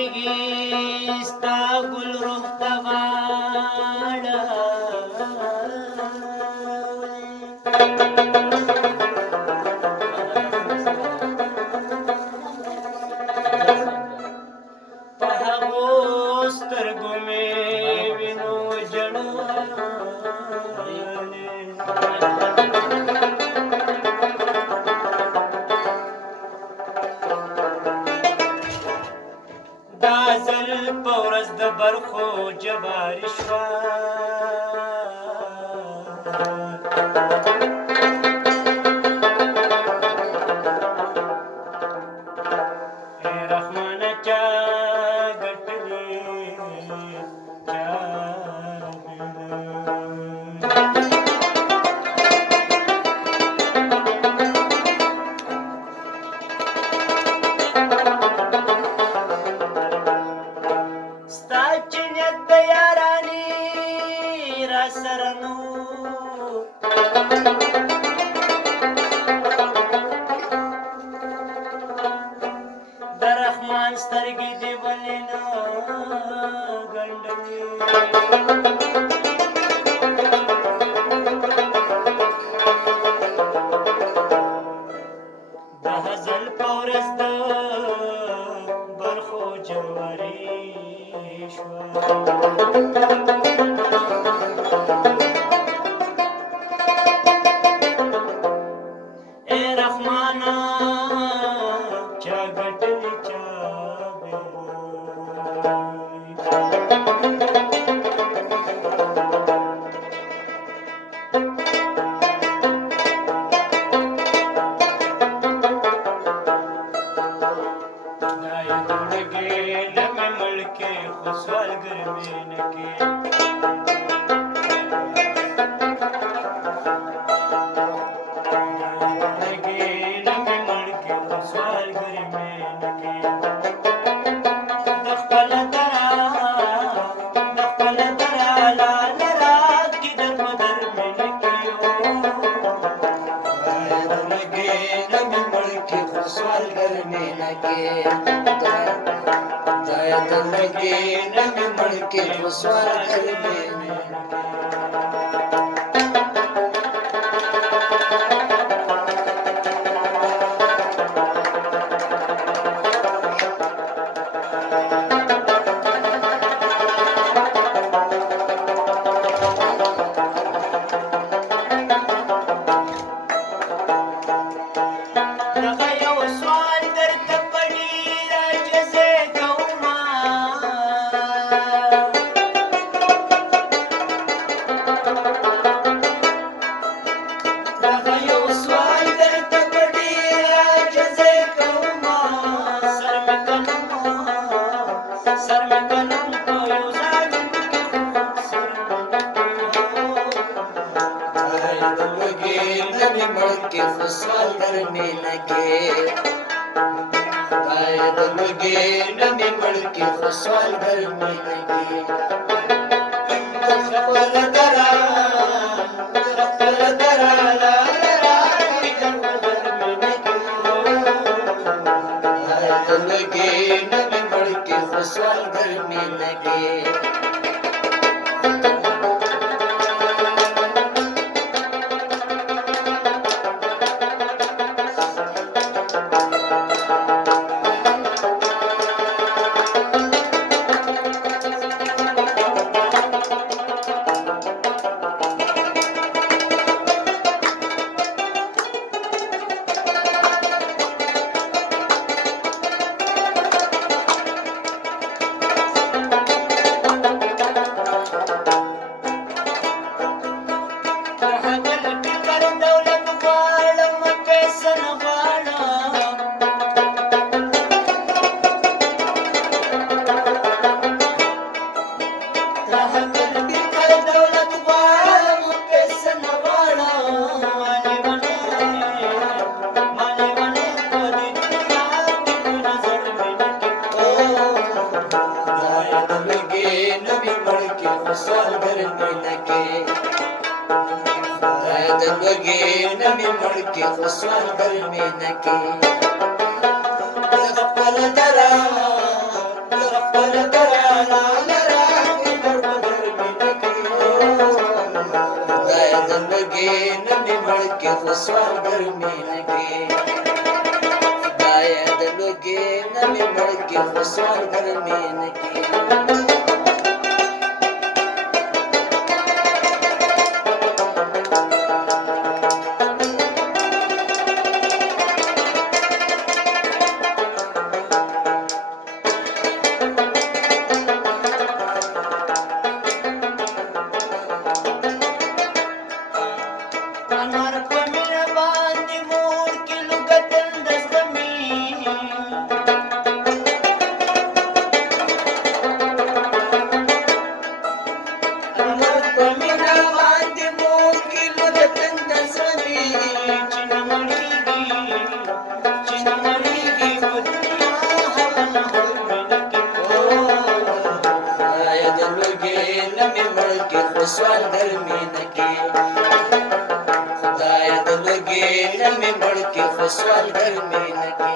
لویږي ستا ګل روح ته غاړه په هغو سترګو مې وینو ژړا دا ځل په ورځ د برخو جباري شوه ای رحمانه چا ګټلې چا ستا چې نیت د یارانې را سره نو د رحمان سترګې دې ولې نه ګنډلې د هزل په ورځ د برخو جواري شوه ای رحمانه چا ګټلې چا سوالګر مې نه کې نه مې مړ کې سوالګر مې نه کې د خپل درا لال را کې در مدر مې نه کې نه مې مړ کې سوالګر مې نه کې د لګې نه مې مړ کې سوالګر مې نه سوالګر مې لګې باید لګې نه مې مړ کې سوالګر مې لګې خپل درا لال را کې در مې لګې باید لګې نه مې مړ کې سوالګر مې لګې سوالګر مې لګې د لوږې نه مې مړ کې خو سوالګر مې نه کې د خپل درا خدای د لوګي نه مې مړ کې خو سوال ګرمي نه کې خدای د لوګي نه مې مړ کې خو سوال ګرمي نه کې انار په مینه باندې مور کې لوګتل دستمي انار په مینه باندې مور کې لوګتل دستمي چې نه مړېږي په دنیا هغه نه مینه کې خدای د لوګي نه مې مړ کې خو سوال ګرمي نه کې خدای د لوګي نه مې مړ کې خو سوال ګرمي نه کې